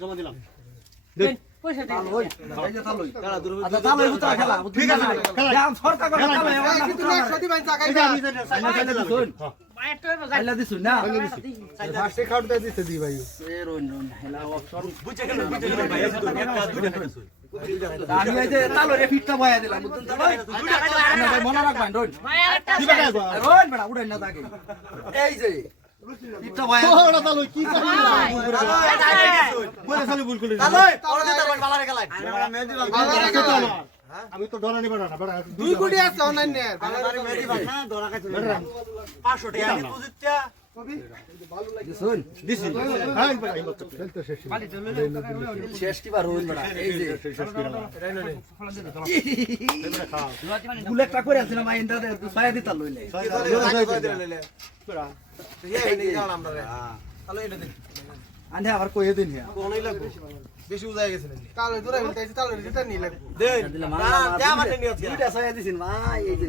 জমা দিলাম। পয়সা দিন আচ্ছা এই বুতা খেলা ঠিক আছে, খেলা। যাম সরকার করে চালো এবার না কিন্তু বুতা একশো দিবেন টাকা। এই যে। আমি যে। সাইকেল আইলা দিলাম। দিছুন মায়ের তো এবার যাই আইলা দিছুন না ফার্স্টে খাউট দিতে দি। ভাই এ রইন রইন হেলা অপশন বুঝে গেল, বুঝে গেল ভাই, এই যে।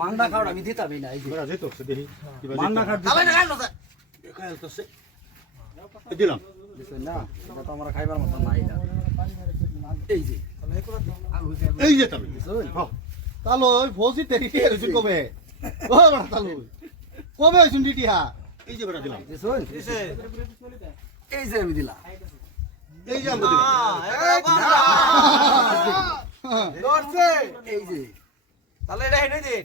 মাংনা খাওয়া আমি দিতামই না এই যে। বেড়া যেত দেখি। কিবা মাংনা খাওয়া দিলাম। না? এটা তো আমরা খাইবার মতো নাই না। এই যে। এই যে বুঝছেন? হ্যাঁ। তালো ওই ভোজি দেখি হইছুন কবে? ও বেড়া তালু কবে হইছুন ডিটি হা? এই যে বেড়া দিলাম। দিছেন? এই যে আমি দিলাম। এই যে দিলাম। এই এই তাহলে তালো দেখুন খাখা দেন।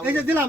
আচ্ছা দিলাম দিলাম।